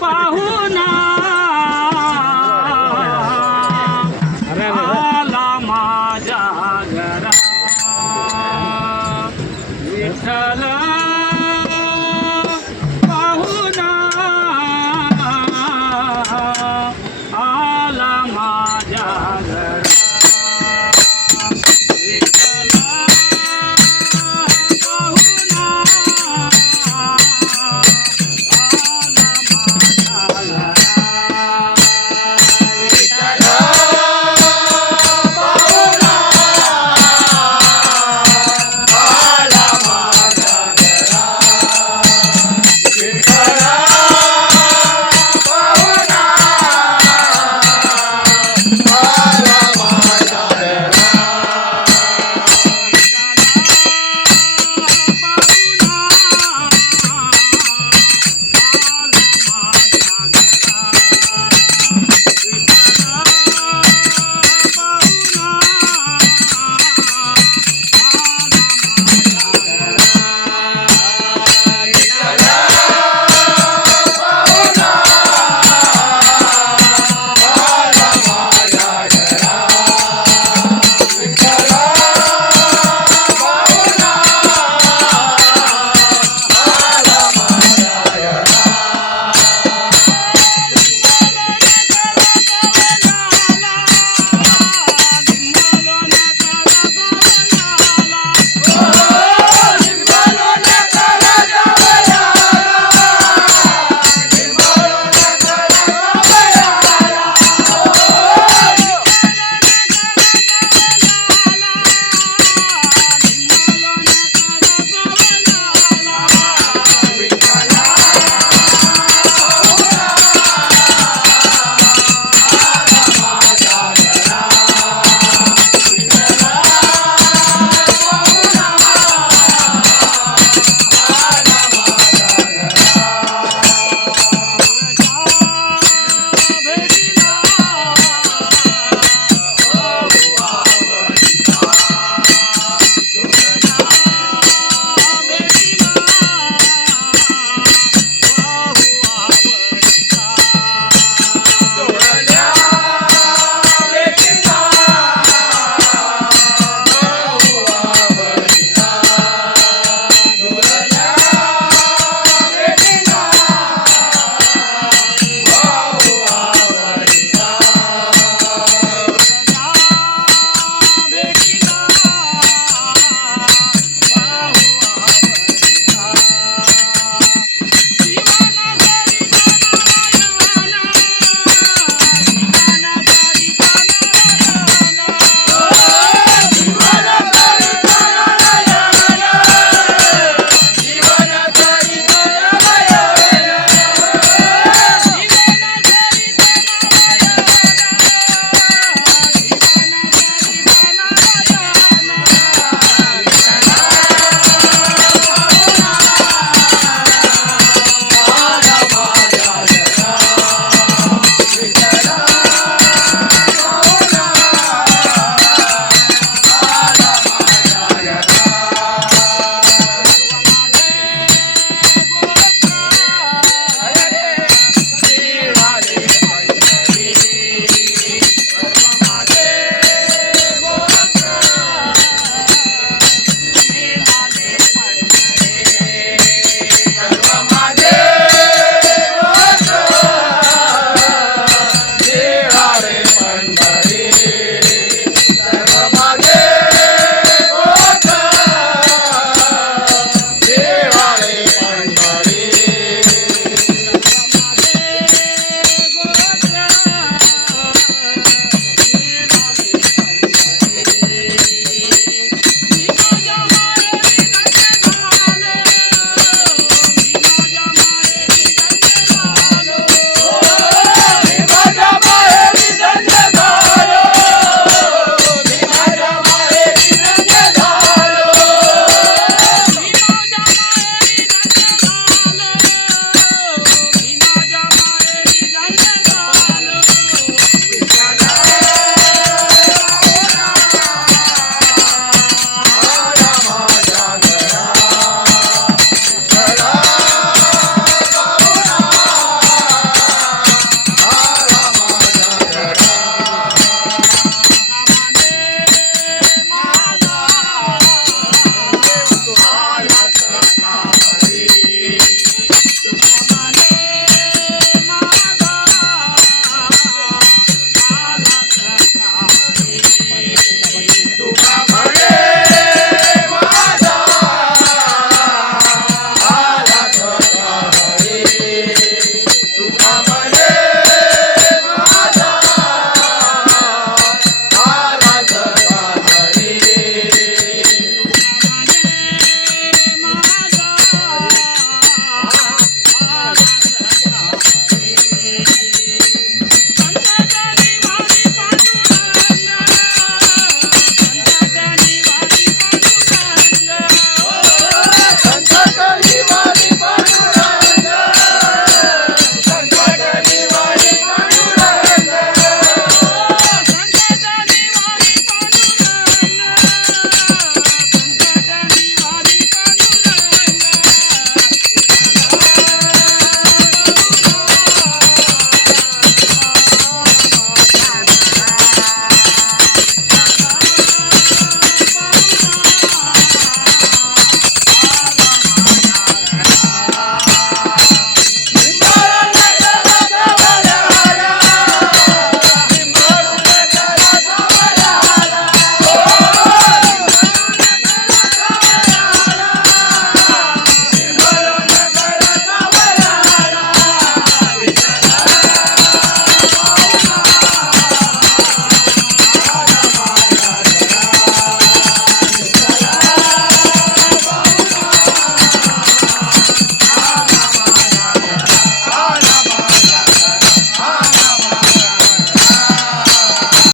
保护她